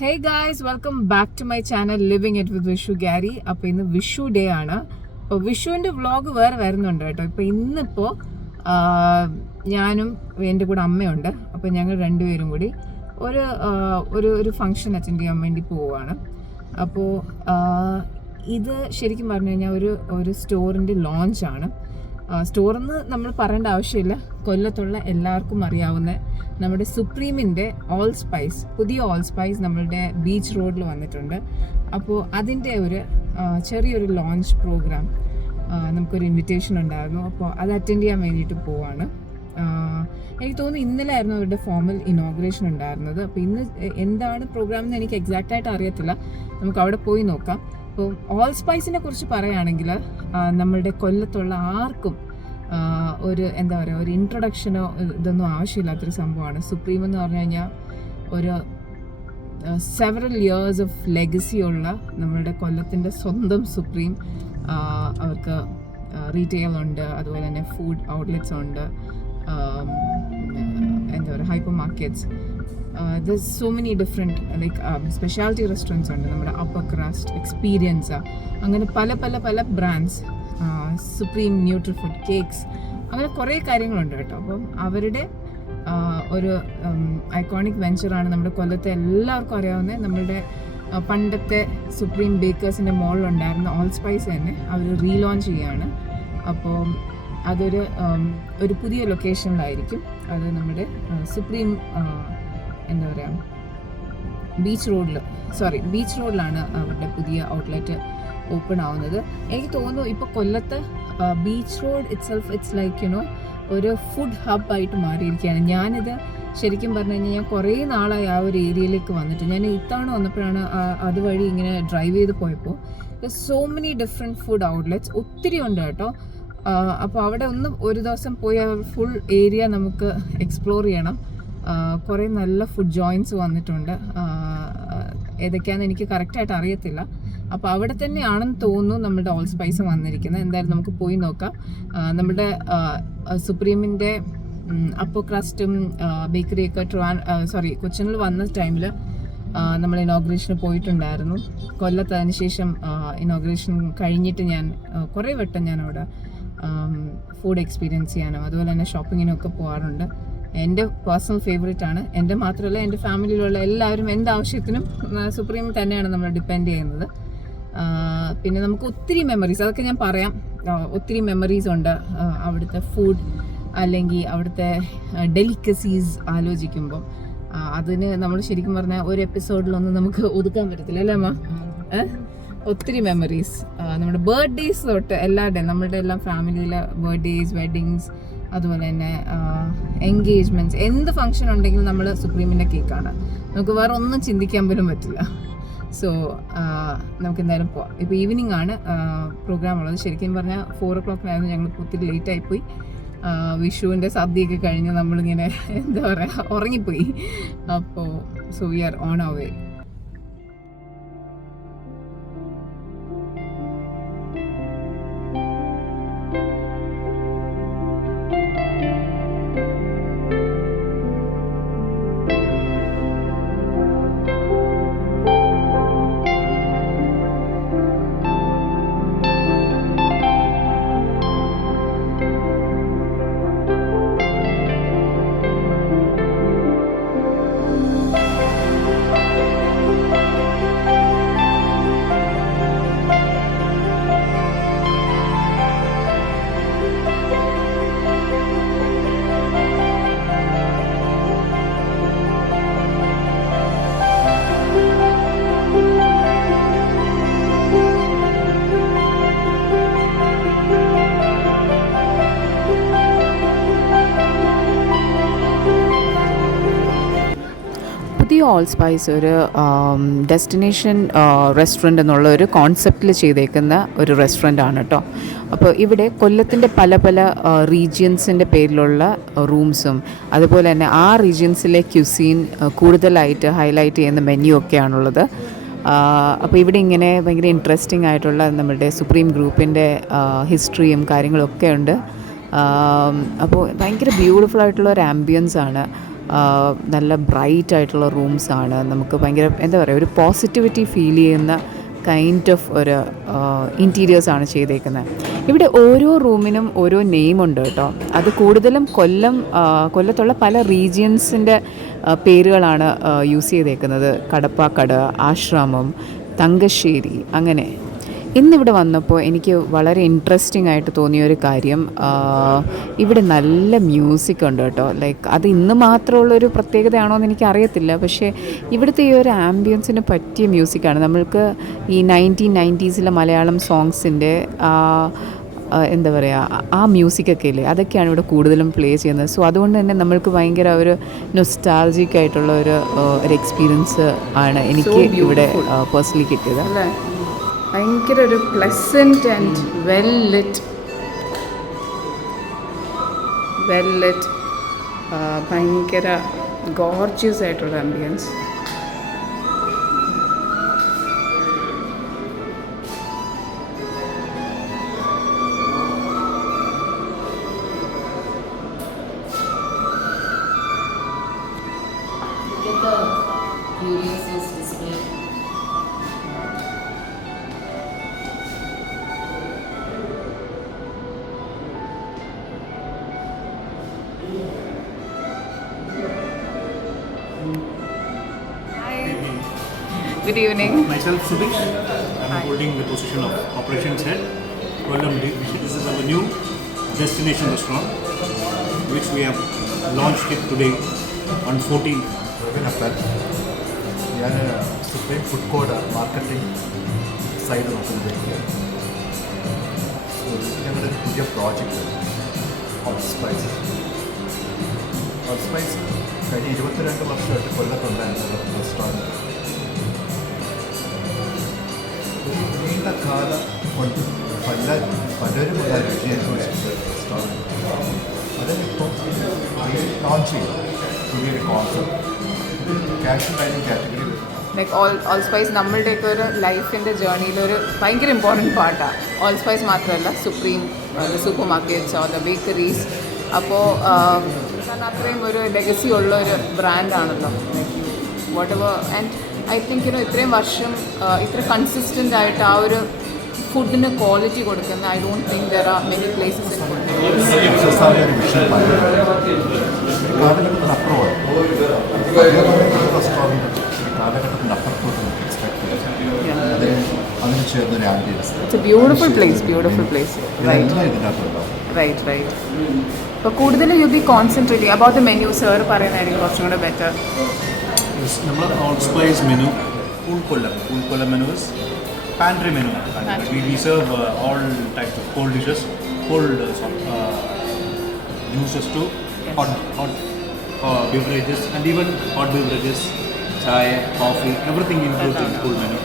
Hey guys, welcome back to my channel living it with Vishu Gari. അപ്പോൾ ഇന്ന് Vishu day ആണ്. അപ്പോൾ വിഷുവിൻ്റെ വ്ളോഗ് വേറെ വരുന്നുണ്ട് കേട്ടോ. ഇപ്പോൾ ഇന്നിപ്പോൾ ഞാനും എൻ്റെ കൂടെ അമ്മയുണ്ട്. അപ്പോൾ ഞങ്ങൾ രണ്ടുപേരും കൂടി ഒരു ഒരു ഒരു ഫംഗ്ഷൻ അറ്റൻഡ് ചെയ്യാൻ വേണ്ടി പോവുകയാണ്. അപ്പോൾ ഇത് ശരിക്കും പറഞ്ഞു കഴിഞ്ഞാൽ ഒരു സ്റ്റോറിൻ്റെ ലോഞ്ചാണ്. സ്റ്റോറെന്ന് നമ്മൾ പറയേണ്ട ആവശ്യമില്ല, കൊല്ലത്തുള്ള എല്ലാവർക്കും അറിയാവുന്ന നമ്മുടെ സുപ്രീമിൻ്റെ ഓൾ സ്പൈസ്, പുതിയ ഓൾ സ്പൈസ് നമ്മളുടെ ബീച്ച് റോഡിൽ വന്നിട്ടുണ്ട്. അപ്പോൾ അതിൻ്റെ ഒരു ചെറിയൊരു ലോഞ്ച് പ്രോഗ്രാം നമുക്കൊരു ഇൻവിറ്റേഷൻ ഉണ്ടായിരുന്നു. അപ്പോൾ അത് അറ്റൻഡ് ചെയ്യാൻ വേണ്ടിയിട്ട് പോവാണ്. എനിക്ക് തോന്നുന്നു ഇന്നലെ ആയിരുന്നു അവരുടെ ഫോമൽ ഇനോഗ്രേഷൻ ഉണ്ടായിരുന്നത്. അപ്പോൾ ഇന്ന് എന്താണ് പ്രോഗ്രാം എന്ന് എനിക്ക് എക്സാക്റ്റായിട്ട് അറിയത്തില്ല, നമുക്ക് അവിടെ പോയി നോക്കാം. അപ്പോൾ ഓൾ സ്പൈസിനെ കുറിച്ച് പറയുകയാണെങ്കിൽ നമ്മളുടെ കൊല്ലത്തുള്ള ആർക്കും ഒരു എന്താ പറയുക, ഒരു ഇൻട്രൊഡക്ഷനോ ഇതൊന്നും ആവശ്യമില്ലാത്തൊരു സംഭവമാണ്. സുപ്രീം എന്ന് പറഞ്ഞു കഴിഞ്ഞാൽ ഒരു സെവറൽ ഇയേഴ്സ് ഓഫ് ലെഗസി ഉള്ള നമ്മളുടെ കൊല്ലത്തിൻ്റെ സ്വന്തം സുപ്രീം. അവർക്ക് റീറ്റെയിൽ ഉണ്ട്, അതുപോലെ തന്നെ ഫുഡ് ഔട്ട്ലെറ്റ്സ് ഉണ്ട്, എന്താ പറയുക, hyper markets. There's so many different specialty restaurants ഉണ്ട്, നമ്മുടെ അപ്പർ ക്രാസ്റ്റ് എക്സ്പീരിയൻസ്, അങ്ങനെ പല പല പല ബ്രാൻഡ്സ്, സുപ്രീം ന്യൂട്രിഫുഡ് കേക്ക്സ്, അങ്ങനെ കുറേ കാര്യങ്ങളുണ്ട് കേട്ടോ. അപ്പം അവരുടെ ഒരു ഐക്കോണിക് വെഞ്ചറാണ് നമ്മുടെ കൊല്ലത്തെ എല്ലാവർക്കും അറിയാവുന്ന നമ്മളുടെ പണ്ടത്തെ സുപ്രീം ബേക്കേഴ്സിൻ്റെ മോളിലുണ്ടായിരുന്ന ഓൾ സ്പൈസ് തന്നെ അവർ റീലോഞ്ച് ചെയ്യാണ്. അപ്പോൾ അതൊരു പുതിയ ലൊക്കേഷനിലായിരിക്കും. അത് നമ്മുടെ സുപ്രീം എന്താ പറയുക, ബീച്ച് റോഡിലാണ് അവരുടെ പുതിയ ഔട്ട്ലെറ്റ് ഓപ്പൺ ആവുന്നത്. എനിക്ക് തോന്നുന്നു ഇപ്പോൾ കൊല്ലത്ത് ബീച്ച് റോഡ് ഇറ്റ്സ് ലൈക്ക് ഒരു ഫുഡ് ഹബ് ആയിട്ട് മാറിയിരിക്കുകയാണ്. ഞാനിത് ശരിക്കും പറഞ്ഞു കഴിഞ്ഞാൽ ഞാൻ കുറേ നാളായി ആ ഒരു ഏരിയയിലേക്ക് വന്നിട്ട്. ഞാൻ ഇത്തവണ വന്നപ്പോഴാണ് അതുവഴി ഇങ്ങനെ ഡ്രൈവ് ചെയ്ത് പോയപ്പോൾ so many different food outlets ഒത്തിരി ഉണ്ട് കേട്ടോ. അപ്പോൾ അവിടെ ഒരു ദിവസം പോയി ഫുൾ ഏരിയ നമുക്ക് എക്സ്പ്ലോർ ചെയ്യണം. കുറേ നല്ല ഫുഡ് ജോയിൻറ്റ്സ് വന്നിട്ടുണ്ട്. ഏതൊക്കെയാണെന്ന് എനിക്ക് കറക്റ്റായിട്ട് അറിയത്തില്ല. അപ്പോൾ അവിടെ തന്നെയാണെന്ന് തോന്നുന്നു നമ്മുടെ ഓൾ സ്പൈസ് വന്നിരിക്കുന്നത്. എന്തായാലും നമുക്ക് പോയി നോക്കാം. നമ്മുടെ സുപ്രീമിൻ്റെ അപ്പർ ക്രസ്റ്റും ബേക്കറിയൊക്കെ കൊച്ചിനിൽ വന്ന ടൈമിൽ നമ്മൾ ഇനോഗ്രേഷന് പോയിട്ടുണ്ടായിരുന്നു. കൊല്ലത്ത് അതിന് ശേഷം ഇനോഗ്രേഷൻ കഴിഞ്ഞിട്ട് ഞാൻ കുറേ വട്ടം ഞാൻ അവിടെ ഫുഡ് എക്സ്പീരിയൻസ് ചെയ്യാനും അതുപോലെ തന്നെ ഷോപ്പിങ്ങിനും ഒക്കെ പോകാറുണ്ട്. എൻ്റെ പേഴ്സണൽ ഫേവറേറ്റ് ആണ്. എൻ്റെ മാത്രമല്ല, എൻ്റെ ഫാമിലിയിലുള്ള എല്ലാവരും എന്താവശ്യത്തിനും സുപ്രീം തന്നെയാണ് നമ്മൾ ഡിപ്പെൻഡ് ചെയ്യുന്നത്. പിന്നെ നമുക്ക് ഒത്തിരി മെമ്മറീസ്, അതൊക്കെ ഞാൻ പറയാം, ഒത്തിരി മെമ്മറീസ് ഉണ്ട് അവിടുത്തെ ഫുഡ് അല്ലെങ്കിൽ അവിടുത്തെ ഡെലിക്കസീസ് ആലോചിക്കുമ്പം. അതിന് നമ്മൾ ശരിക്കും പറഞ്ഞാൽ ഒരു എപ്പിസോഡിലൊന്നും നമുക്ക് ഒതുക്കാൻ പറ്റത്തില്ല, അല്ലേ അമ്മ? ഒത്തിരി മെമ്മറീസ്, നമ്മുടെ ബർത്ത്ഡേയ്സ് തൊട്ട് എല്ലാവരുടെയും, നമ്മളുടെ എല്ലാം ഫാമിലിയിലെ ബർത്ത്ഡേയ്സ്, വെഡ്ഡിങ്സ്, അതുപോലെ തന്നെ എൻഗേജ്മെൻറ്റ്സ്, എന്ത് ഫംഗ്ഷൻ ഉണ്ടെങ്കിലും നമ്മൾ സുപ്രീമിൻ്റെ കേക്കാണ്. നമുക്ക് വേറെ ഒന്നും ചിന്തിക്കാൻ പോലും പറ്റില്ല. സോ നമുക്ക് എന്തായാലും പോവാം. ഇപ്പോൾ ഈവനിങ് ആണ് പ്രോഗ്രാം ഉള്ളത്. ശരിക്കും പറഞ്ഞാൽ 4 o'clock ഞങ്ങൾ ഒത്തിരി ലേറ്റായിപ്പോയി. വിഷുവിൻ്റെ സദ്യയൊക്കെ കഴിഞ്ഞ് നമ്മളിങ്ങനെ എന്താ പറയുക, ഉറങ്ങിപ്പോയി. അപ്പോൾ so we are on our way. പുതിയ ഓൾ സ്പൈസ് ഒരു ഡെസ്റ്റിനേഷൻ റെസ്റ്റോറൻറ്റ് എന്നുള്ള ഒരു കോൺസെപ്റ്റിൽ ചെയ്തേക്കുന്ന ഒരു റെസ്റ്റോറൻ്റ് ആണ് കേട്ടോ. അപ്പോൾ ഇവിടെ കൊല്ലത്തിൻ്റെ പല പല റീജിയൻസിൻ്റെ പേരിലുള്ള റൂംസും അതുപോലെ തന്നെ ആ റീജിയൻസിലെ ക്യുസീൻ കൂടുതലായിട്ട് ഹൈലൈറ്റ് ചെയ്യുന്ന മെനു ഒക്കെയാണുള്ളത്. അപ്പോൾ ഇവിടെ ഇങ്ങനെ ഭയങ്കര ഇൻട്രസ്റ്റിംഗ് ആയിട്ടുള്ള നമ്മുടെ സുപ്രീം ഗ്രൂപ്പിൻ്റെ ഹിസ്റ്ററിയും കാര്യങ്ങളൊക്കെ ഉണ്ട്. അപ്പോൾ ഭയങ്കര ബ്യൂട്ടിഫുൾ ആയിട്ടുള്ള ഒരു ആംബിയൻസ് ആണ്. നല്ല ബ്രൈറ്റ് ആയിട്ടുള്ള റൂംസാണ്. നമുക്ക് ഭയങ്കര എന്താ പറയുക, ഒരു പോസിറ്റിവിറ്റി ഫീൽ ചെയ്യുന്ന കൈൻഡ് ഓഫ് ഒരു ഇൻറ്റീരിയേഴ്സാണ് ചെയ്തേക്കുന്നത്. ഇവിടെ ഓരോ റൂമിനും ഓരോ നെയിമുണ്ട് കേട്ടോ. അത് കൂടുതലും കൊല്ലത്തുള്ള പല റീജിയൻസിൻ്റെ പേരുകളാണ് യൂസ് ചെയ്തേക്കുന്നത്. കടപ്പാക്കട, ആശ്രാമം, തങ്കശ്ശേരി, അങ്ങനെ. ഇന്നിവിടെ വന്നപ്പോൾ എനിക്ക് വളരെ ഇൻട്രസ്റ്റിംഗ് ആയിട്ട് തോന്നിയൊരു കാര്യം, ഇവിടെ നല്ല മ്യൂസിക് ഉണ്ട് കേട്ടോ. ലൈക്ക് അത് ഇന്ന് മാത്രമുള്ളൊരു പ്രത്യേകതയാണോ എന്ന് എനിക്കറിയത്തില്ല, പക്ഷേ ഇവിടുത്തെ ഈ ഒരു ആംബിയൻസിന് പറ്റിയ മ്യൂസിക്കാണ്. നമ്മൾക്ക് ഈ 1990s മലയാളം സോങ്സിൻ്റെ എന്താ പറയുക, ആ മ്യൂസിക്കൊക്കെ ഇല്ലേ, അതൊക്കെയാണ് ഇവിടെ കൂടുതലും പ്ലേ ചെയ്യുന്നത്. സോ അതുകൊണ്ട് തന്നെ നമ്മൾക്ക് ഭയങ്കര ഒരു നൊസ്റ്റാൾജിക് ആയിട്ടുള്ള ഒരു എക്സ്പീരിയൻസ് ആണ് എനിക്ക് ഇവിടെ പേഴ്സണലി കിട്ടിയത്. ഭയങ്കര ഒരു പ്ലസൻറ്റ് ആൻഡ് വെൽ ലിറ്റ് ഭയങ്കര ഗോർജിയസ് ആയിട്ടുള്ള ambience. Good evening. Myself Subish. I'm holding the position of Operations Head. Kollam Dish. This is our new destination restaurant, which we have launched it today on 14th. ഞാൻ supreme food court marketing side നോക്കുന്നത്. ഞങ്ങളുടെ പുതിയ project hot spice കഴിഞ്ഞ 22 വർഷമായിട്ട് കൊല്ലത്തുണ്ടായിരുന്ന restaurant. നീണ്ട കാലം കൊണ്ട് പലരും രുചി അനുഭവിച്ചിട്ടുണ്ട് റെസ്റ്റോറൻറ്റ്. അതിനിപ്പോൾ ലോഞ്ച് ചെയ്തു പുതിയൊരു concept, cash dining category. Like All Spice നമ്മളുടെയൊക്കെ ഒരു ലൈഫിൻ്റെ ജേർണിയിലൊരു ഭയങ്കര ഇമ്പോർട്ടൻറ്റ് പാർട്ടാണ്. ഓൾ സ്പൈസ് മാത്രമല്ല, Supreme, supermarkets, the bakeries. അപ്പോൾ അത്രയും ഒരു ലെഗസി ഉള്ള ഒരു ബ്രാൻഡാണല്ലോ whatever. And I think ഇത്രയും വർഷം ഇത്ര കൺസിസ്റ്റൻ്റ് ആയിട്ട് ആ ഒരു ഫുഡിന് ക്വാളിറ്റി കൊടുക്കുന്ന I don't think there are many places in it's a beautiful place. Right. അപ്പോൾ കൂടുതൽ you be concentrating about the menu. Sir പറയുന്നതായിരിക്കും കുറച്ചും കൂടെ better. Our all spice menu, full column menu is pantry menu. We serve all types of cold dishes, cold juices too, hot beverages, and even hot beverages, chai, coffee, everything included in cold menu.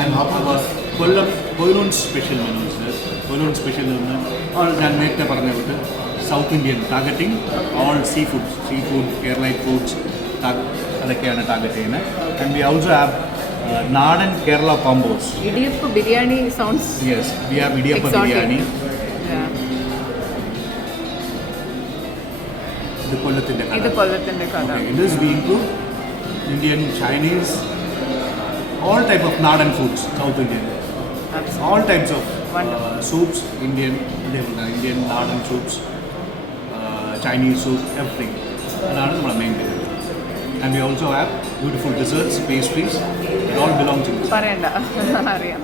And our Kollam special menu is there. Kollam special menu, all ഞാൻ നേരത്തെ പറഞ്ഞ വിട്ട് South Indian targeting, all seafood, Kerala foods. അതൊക്കെയാണ് target ചെയ്യുന്നത്. And we also have nadan Kerala combos. Idiyappa biryani sounds. Yes, we have idiyappa biryani. ഇത് കൊല്ലത്തിൻ്റെ കഥ. In this we include Indian, Chinese, all type of നാടൻ foods, South Indian, all types of soups, Indian നാടൻ soups, Chinese soup, everything. അതാണ് നമ്മുടെ main dish. And we also have beautiful desserts, pastries. It all belongs to us. പറയണ്ട, അറിയാം.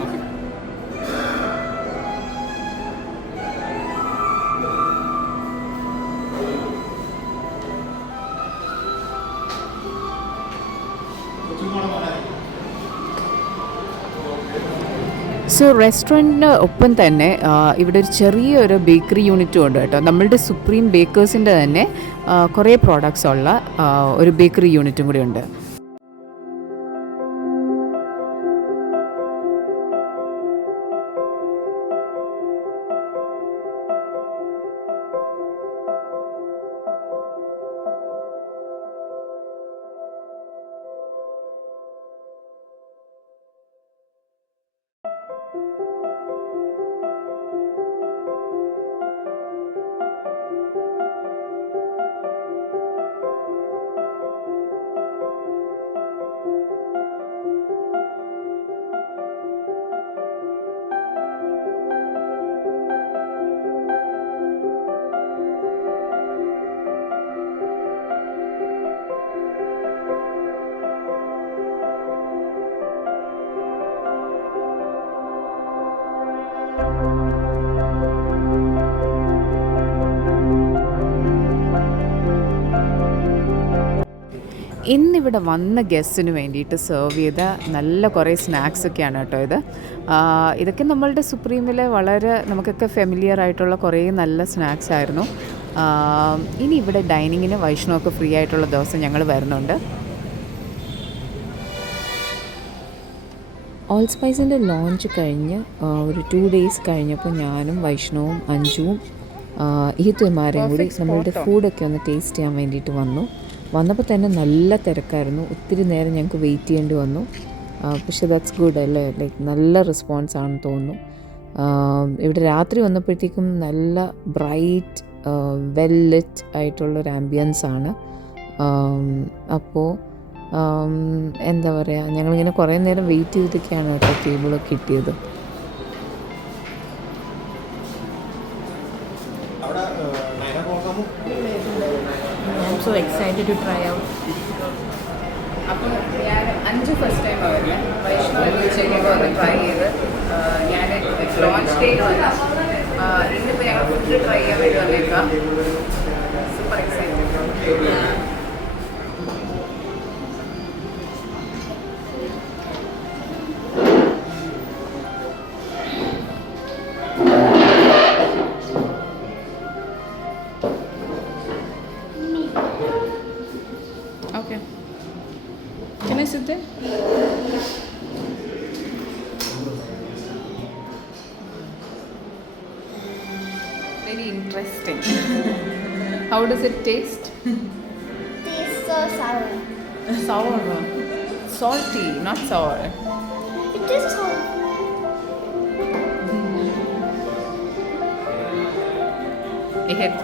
So റെസ്റ്റോറൻറ്റിന് ഒപ്പം തന്നെ ഇവിടെ ഒരു ചെറിയൊരു ബേക്കറി യൂണിറ്റും ഉണ്ട് കേട്ടോ. നമ്മളുടെ സുപ്രീം ബേക്കേഴ്സിൻ്റെ തന്നെ കുറേ പ്രോഡക്റ്റ്സ് ഉള്ള ഒരു ബേക്കറി യൂണിറ്റും കൂടി ഉണ്ട്. ഇന്നിവിടെ വന്ന ഗസ്റ്റിന് വേണ്ടിയിട്ട് സെർവ് ചെയ്ത നല്ല കുറേ സ്നാക്സൊക്കെയാണ് കേട്ടോ ഇത്. ഇതൊക്കെ നമ്മളുടെ സുപ്രീമിലെ വളരെ നമുക്കൊക്കെ ഫെമിലിയർ ആയിട്ടുള്ള കുറേ നല്ല സ്നാക്സ് ആയിരുന്നു. ഇനി ഇവിടെ ഡൈനിങ്ങിന് വൈഷ്ണവൊക്കെ ഫ്രീ ആയിട്ടുള്ള ദിവസം ഞങ്ങൾ വരുന്നുണ്ട്. ഓൾ സ്പൈസിൻ്റെ ലോഞ്ച് കഴിഞ്ഞ് ഒരു 2 days കഴിഞ്ഞപ്പോൾ ഞാനും വൈഷ്ണവും അഞ്ജുവും ഈത്തുമാരെയും കൂടി നമ്മളുടെ ഫുഡൊക്കെ ഒന്ന് ടേസ്റ്റ് ചെയ്യാൻ വേണ്ടിയിട്ട് വന്നപ്പോൾ തന്നെ നല്ല തിരക്കായിരുന്നു. ഒത്തിരി നേരം ഞങ്ങൾക്ക് വെയിറ്റ് ചെയ്യേണ്ടി വന്നു. പക്ഷേ ദാറ്റ്സ് ഗുഡ് അല്ലേ, ലൈക്ക് നല്ല റെസ്പോൺസ് ആണെന്ന് തോന്നുന്നു. ഇവിടെ രാത്രി വന്നപ്പോഴത്തേക്കും നല്ല ബ്രൈറ്റ് വെൽ ലിറ്റ് ആയിട്ടുള്ളൊരു ആംബിയൻസ് ആണ്. അപ്പോൾ എന്താ പറയുക, ഞങ്ങളിങ്ങനെ കുറേ നേരം വെയിറ്റ് ചെയ്തൊക്കെയാണ് കേട്ടോ ടേബിളൊക്കെ കിട്ടിയത്. I'm so excited to try out. അപ്പോൾ ഞാൻ അഞ്ച് ഫസ്റ്റ് ടൈം ആവില്ലേ വൈഷ്ണവ് ഉച്ചയ്ക്കൊക്കെ ഒന്ന് ട്രൈ ചെയ്ത് ഞാൻ ലോഞ്ച് ഡേയിൽ വന്ന ഇന്നിപ്പോൾ ഞങ്ങൾ ഫുഡ് ട്രൈ ചെയ്യാൻ വേണ്ടി വന്നേക്കാം. Super excited. Okay. Can I sit there? Very interesting. How does it taste? Tastes so sour. Sour. Salty, not sour. It is sour. Ahead.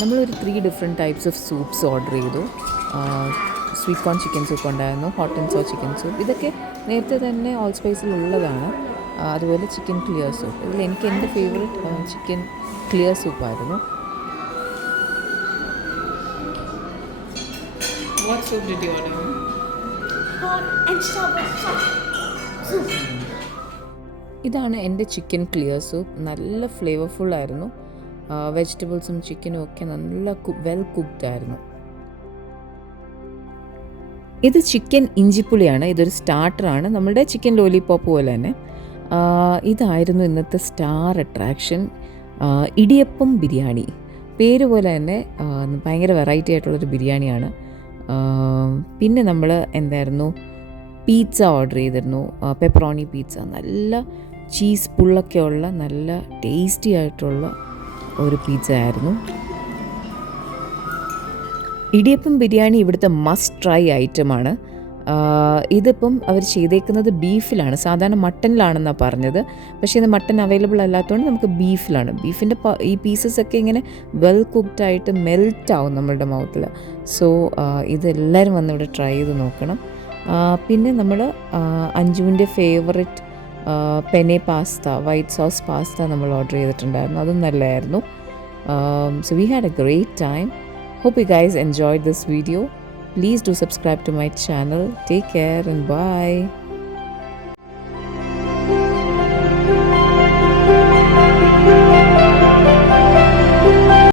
നമ്മളൊരു 3 different types of soups order ചെയ്തു. Sweet corn chicken soup ഉണ്ടായിരുന്നു, hot and so chicken soup. ഇതൊക്കെ നേരത്തെ തന്നെ all സ്പൈസിലുള്ളതാണ്. അതുപോലെ chicken clear soup. ഇതിൽ എനിക്ക് എൻ്റെ ഫേവറേറ്റ് ചിക്കൻ ക്ലിയർ സൂപ്പായിരുന്നു. What soup did you order? Hot and sour soup. ഇതാണ് എൻ്റെ ചിക്കൻ ക്ലിയർ സൂപ്പ്. നല്ല ഫ്ലേവർഫുള്ളായിരുന്നു. വെജിറ്റബിൾസും ചിക്കനും ഒക്കെ നല്ല വെൽ കുക്ക്ഡ് ആയിരുന്നു. ഇത് ചിക്കൻ ഇഞ്ചിപ്പുളിയാണ്. ഇതൊരു സ്റ്റാർട്ടറാണ്, നമ്മുടെ ചിക്കൻ ലോലിപോപ്പ് പോലെ തന്നെ. ഇതായിരുന്നു ഇന്നത്തെ സ്റ്റാർ അട്രാക്ഷൻ, ഇടിയപ്പം ബിരിയാണി. പേര് പോലെ തന്നെ ഭയങ്കര വെറൈറ്റി ആയിട്ടുള്ളൊരു ബിരിയാണിയാണ്. പിന്നെ നമ്മൾ എന്തായിരുന്നു പിസ്സ ഓർഡർ ചെയ്തിരുന്നു, പെപ്പറോണി പിസ്സ. നല്ല ചീസ് പുള്ളൊക്കെ ഉള്ള നല്ല ടേസ്റ്റി ആയിട്ടുള്ള ഒരു പിസ്സ ആയിരുന്നു. ഇടിയപ്പം ബിരിയാണി ഇവിടുത്തെ മസ്റ്റ് ട്രൈ ഐറ്റമാണ്. ഇതിപ്പം അവർ ചെയ്തേക്കുന്നത് ബീഫിലാണ്. സാധാരണ മട്ടനിലാണെന്നാണ് പറഞ്ഞത്, പക്ഷേ ഇത് മട്ടൻ അവൈലബിൾ അല്ലാത്തതുകൊണ്ട് നമുക്ക് ബീഫിലാണ്. ബീഫിൻ്റെ ഈ പീസസൊക്കെ ഇങ്ങനെ വെൽ കുക്ക്ഡ് ആയിട്ട് മെൽറ്റ് ആവും നമ്മളുടെ മൗത്തിൽ. സോ ഇതെല്ലാവരും വന്ന് ഇവിടെ ട്രൈ ചെയ്ത് നോക്കണം. പിന്നെ നമ്മൾ അഞ്ജുവിൻ്റെ favourite penne pasta, white sauce pasta നമ്മൾ ഓർഡർ ചെയ്തിട്ടുണ്ടായിരുന്നു. അതും നല്ലതായിരുന്നു. So we had a great time. Hope you guys enjoyed this video. Please do subscribe to my channel. Take care and bye.